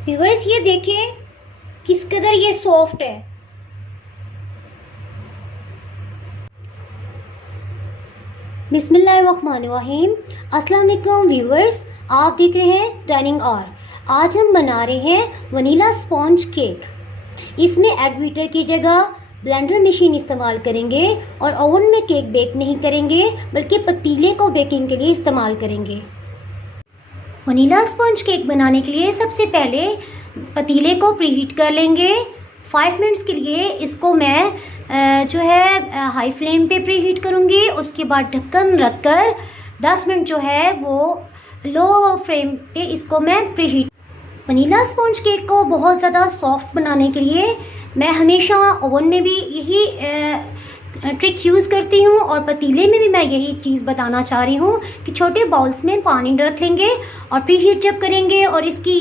Viewers ये देखें किस कदर ये सॉफ्ट है। बिस्मिल्लाहिर्रहमानिर्रहीम। अस्सलाम वालेकुम व्यूअर्स, आप देख रहे हैं डाइनिंग और। आज हम बना रहे हैं वनीला स्पॉन्ज केक। इसमें एग बीटर की जगह ब्लेंडर मशीन इस्तेमाल करेंगे और ओवन में केक बेक नहीं करेंगे, बल्कि पतीले को बेकिंग के लिए इस्तेमाल करेंगे। वनीला स्पॉन्ज केक बनाने के लिए सबसे पहले पतीले को प्रीहीट कर लेंगे। 5 मिनट्स के लिए इसको मैं जो है हाई फ्लेम पे प्रीहीट करूँगी। उसके बाद ढक्कन रखकर 10 मिनट जो है वो लो फ्लेम पे इसको मैं प्रीहीट। वनीला स्पॉन्ज केक को बहुत ज़्यादा सॉफ्ट बनाने के लिए मैं हमेशा ओवन में भी यही ट्रिक यूज़ करती हूँ और पतीले में भी मैं यही चीज़ बताना चाह रही हूँ कि छोटे बाउल्स में पानी रख लेंगे और प्रीहीट जब करेंगे, और इसकी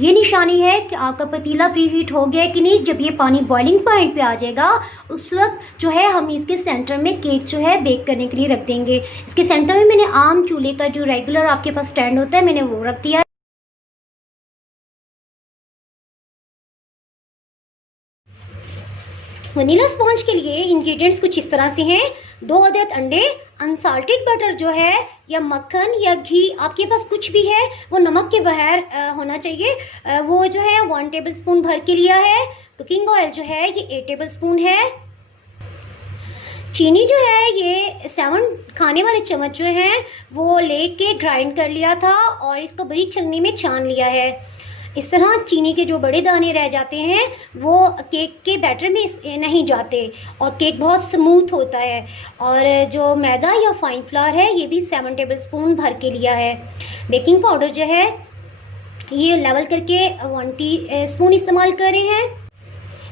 ये निशानी है कि आपका पतीला प्रीहीट हो गया है कि नहीं। जब ये पानी बॉइलिंग पॉइंट पे आ जाएगा उस वक्त जो है हम इसके सेंटर में केक जो है बेक करने के लिए रख देंगे। इसके सेंटर में मैंने आम चूल्हे का जो रेगुलर आपके पास स्टैंड होता है, मैंने वो रख दिया है। वनीला स्पॉन्ज के लिए इंग्रेडिएंट्स कुछ इस तरह से हैं। 2 अदद अंडे, अनसाल्टेड बटर जो है या मक्खन या घी आपके पास कुछ भी है वो नमक के बगैर होना चाहिए। वो जो है 1 टेबलस्पून भर के लिया है। कुकिंग ऑयल जो है ये 8 टेबलस्पून है। चीनी जो है ये 7 खाने वाले चम्मच जो है वो लेके ग्राइंड कर लिया था और इसको बारीक छन्नी में छान लिया है। इस तरह चीनी के जो बड़े दाने रह जाते हैं वो केक के बैटर में नहीं जाते और केक बहुत स्मूथ होता है। और जो मैदा या फाइन फ्लावर है ये भी 7 टेबलस्पून भर के लिया है। बेकिंग पाउडर जो है ये लेवल करके 1 टीस्पून इस्तेमाल कर रहे हैं।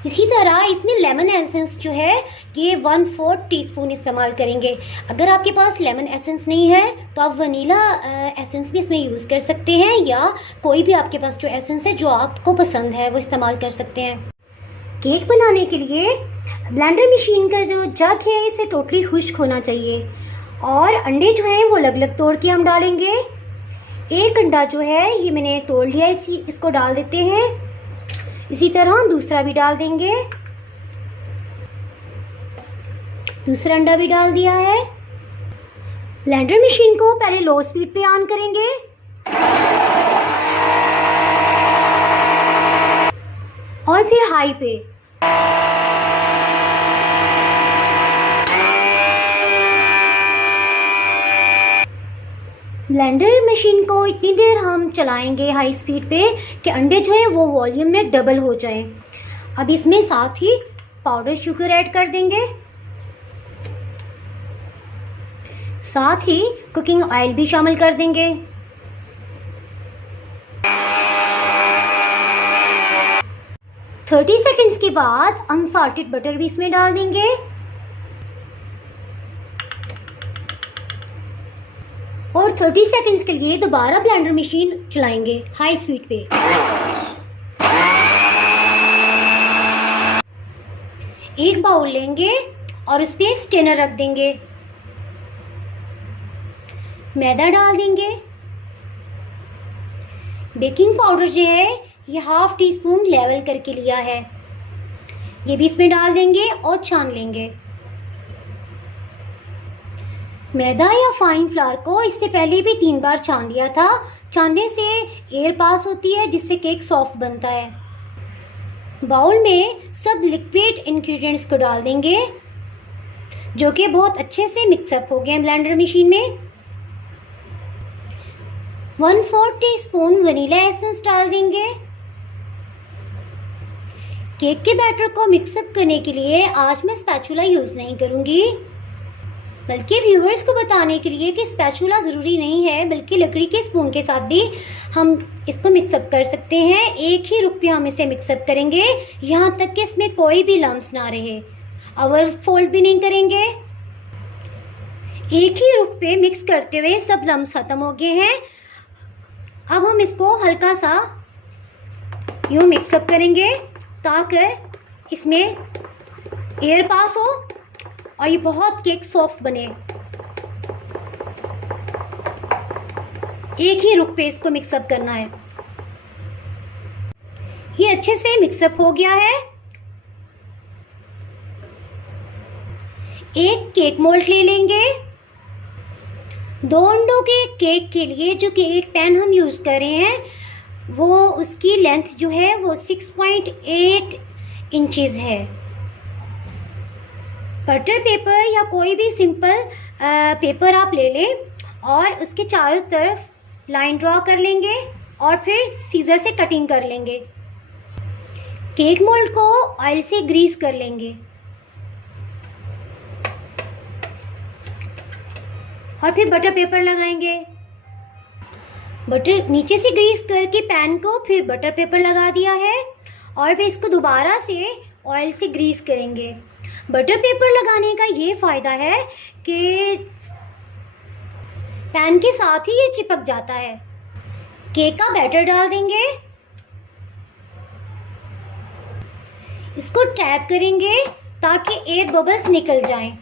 इसी तरह इसमें लेमन एसेंस जो है ये 1/4 टीस्पून इस्तेमाल करेंगे। अगर आपके पास लेमन एसेंस नहीं है तो आप वनीला एसेंस भी इसमें यूज़ कर सकते हैं, या कोई भी आपके पास जो एसेंस है जो आपको पसंद है वो इस्तेमाल कर सकते हैं। केक बनाने के लिए ब्लेंडर मशीन का जो जग है इसे टोटली खुश्क होना चाहिए और अंडे जो हैं वो अलग अलग तोड़ के हम डालेंगे। एक अंडा जो है ये मैंने तोड़ लिया, इसको डाल देते हैं। इसी तरह दूसरा भी डाल देंगे। दूसरा अंडा भी डाल दिया है। ब्लेंडर मशीन को पहले लो स्पीड पे ऑन करेंगे और फिर हाई पे। ब्लेंडर मशीन को इतनी देर हम चलाएंगे हाई स्पीड पे कि अंडे जो है वो वॉल्यूम में डबल हो जाएं। अब इसमें साथ ही पाउडर शुगर ऐड कर देंगे, साथ ही कुकिंग ऑयल भी शामिल कर देंगे। थर्टी सेकेंड्स के बाद अनसॉल्टेड बटर भी इसमें डाल देंगे और 30 सेकंड्स के लिए दोबारा ब्लेंडर मशीन चलाएंगे हाई स्पीड पे। एक बाउल लेंगे और उस पर स्टेनर रख देंगे। मैदा डाल देंगे। बेकिंग पाउडर जो है ये 1/2 टीस्पून लेवल करके लिया है, ये भी इसमें डाल देंगे और छान लेंगे। मैदा या फाइन फ्लावर को इससे पहले भी 3 बार छान लिया था। छानने से एयर पास होती है जिससे केक सॉफ्ट बनता है। बाउल में सब लिक्विड इंग्रेडिएंट्स को डाल देंगे जो कि बहुत अच्छे से मिक्सअप हो गए हैं ब्लेंडर मशीन में। 1/4 टीस्पून वनीला एसेंस डाल देंगे। केक के बैटर को मिक्सअप करने के लिए आज मैं स्पैचुला यूज़ नहीं करूँगी, बल्कि व्यूअर्स को बताने के लिए कि स्पैचुला ज़रूरी नहीं है, बल्कि लकड़ी के स्पून के साथ भी हम इसको मिक्सअप कर सकते हैं। एक ही रुख पे हम इसे मिक्सअप करेंगे यहाँ तक कि इसमें कोई भी लम्स ना रहे, और फोल्ड भी नहीं करेंगे। एक ही रुख पे मिक्स करते हुए सब लम्स ख़त्म हो गए हैं। अब हम इसको हल्का सा यूँ मिक्सअप करेंगे ताकि इसमें एयर पास हो और ये बहुत केक सॉफ्ट बने। एक ही रुख पे इसको मिक्सअप करना है। ये अच्छे से मिक्सअप हो गया है। एक केक मोल्ड ले लेंगे। 2 अंडों के केक के लिए जो केक पैन हम यूज़ कर रहे हैं वो उसकी लेंथ जो है वो 6.8 इंचेस है। बटर पेपर या कोई भी सिंपल पेपर आप ले लें और उसके चारों तरफ लाइन ड्रॉ कर लेंगे और फिर सीजर से कटिंग कर लेंगे। केक मोल्ड को ऑयल से ग्रीस कर लेंगे और फिर बटर पेपर लगाएंगे। बटर नीचे से ग्रीस करके पैन को फिर बटर पेपर लगा दिया है और फिर इसको दोबारा से ऑयल से ग्रीस करेंगे। बटर पेपर लगाने का ये फ़ायदा है कि पैन के साथ ही ये चिपक जाता है। केक का बैटर डाल देंगे, इसको टैप करेंगे ताकि एयर बबल्स निकल जाएं।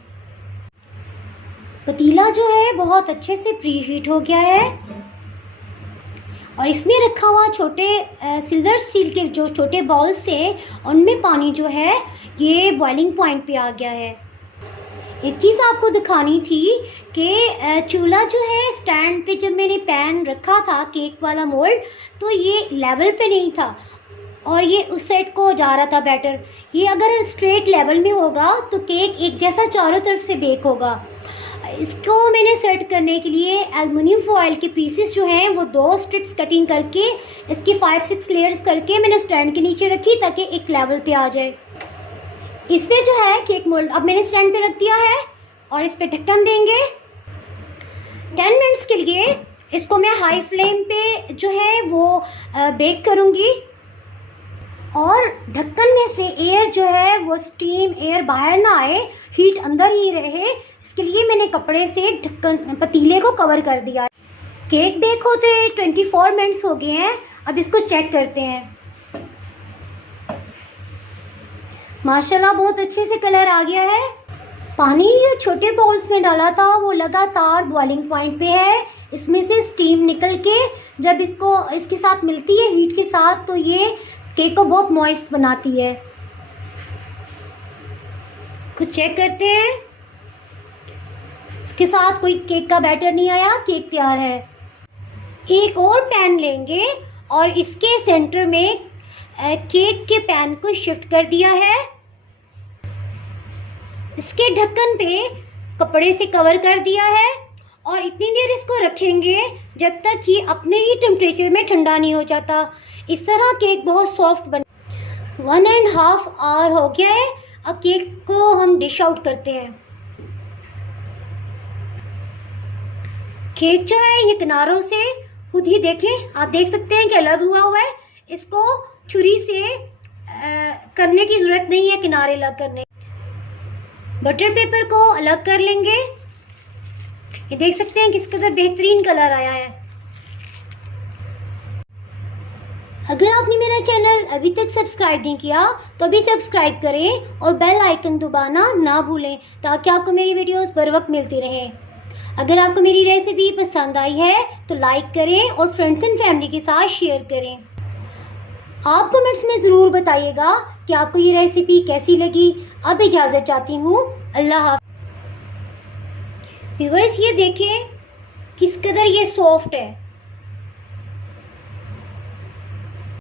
पतीला जो है बहुत अच्छे से प्री हीट हो गया है और इसमें रखा हुआ छोटे सिल्वर स्टील के जो छोटे बॉल्स थे उनमें पानी जो है ये बॉइलिंग पॉइंट पे आ गया है। एक चीज़ आपको दिखानी थी कि चूल्हा जो है स्टैंड पे जब मैंने पैन रखा था केक वाला मोल्ड तो ये लेवल पे नहीं था और ये उस साइड को जा रहा था बैटर। ये अगर स्ट्रेट लेवल में होगा तो केक एक जैसा चारों तरफ से बेक होगा। इसको मैंने सेट करने के लिए एल्युमिनियम फॉयल के पीसेस जो हैं वो 2 स्ट्रिप्स कटिंग करके इसकी 5-6 लेयर्स करके मैंने स्टैंड के नीचे रखी ताकि एक लेवल पे आ जाए। इस पे जो है केक मोल्ड अब मैंने स्टैंड पे रख दिया है और इस पे ढक्कन देंगे। 10 मिनट्स के लिए इसको मैं हाई फ्लेम पे जो है वो बेक करूँगी और ढक्कन में से एयर जो है वो स्टीम एयर बाहर ना आए, हीट अंदर ही रहे, इसके लिए मैंने कपड़े से ढक्कन पतीले को कवर कर दिया है। केक बेक होते 24 मिनट्स हो गए हैं। अब इसको चेक करते हैं। माशाल्लाह बहुत अच्छे से कलर आ गया है। पानी जो छोटे बाउल्स में डाला था वो लगातार बॉइलिंग पॉइंट पे है। इसमें से स्टीम निकल के जब इसको इसके साथ मिलती है हीट के साथ तो ये केक को बहुत मॉइस्ट बनाती है। इसको चेक करते हैं। इसके साथ कोई केक का बैटर नहीं आया, केक तैयार है। एक और पैन लेंगे और इसके सेंटर में केक के पैन को शिफ्ट कर दिया है। इसके ढक्कन पे कपड़े से कवर कर दिया है और इतनी देर इसको रखेंगे जब तक ये अपने ही टेम्परेचर में ठंडा नहीं हो जाता। इस तरह केक बहुत सॉफ्ट बन 1.5 आवर हो गया है। अब केक को हम डिश आउट करते हैं। केक जो है ये किनारों से खुद ही देखें, आप देख सकते हैं कि अलग हुआ है। इसको छुरी से करने की ज़रूरत नहीं है, किनारे अलग करने। बटर पेपर को अलग कर लेंगे। ये देख सकते हैं किस कदर बेहतरीन कलर आया है। अगर आपने मेरा चैनल अभी तक सब्सक्राइब नहीं किया तो अभी सब्सक्राइब करें और बेल आइकन दबाना ना भूलें ताकि आपको मेरी वीडियोस बर वक्त मिलती रहें। अगर आपको मेरी रेसिपी पसंद आई है तो लाइक करें और फ्रेंड्स एंड फैमिली के साथ शेयर करें। आप कमेंट्स में ज़रूर बताइएगा कि आपको ये रेसिपी कैसी लगी। अब इजाज़त चाहती हूँ, अल्लाह हाफ़िज़। व्यूअर्स ये देखें किस कदर ये सॉफ्ट है।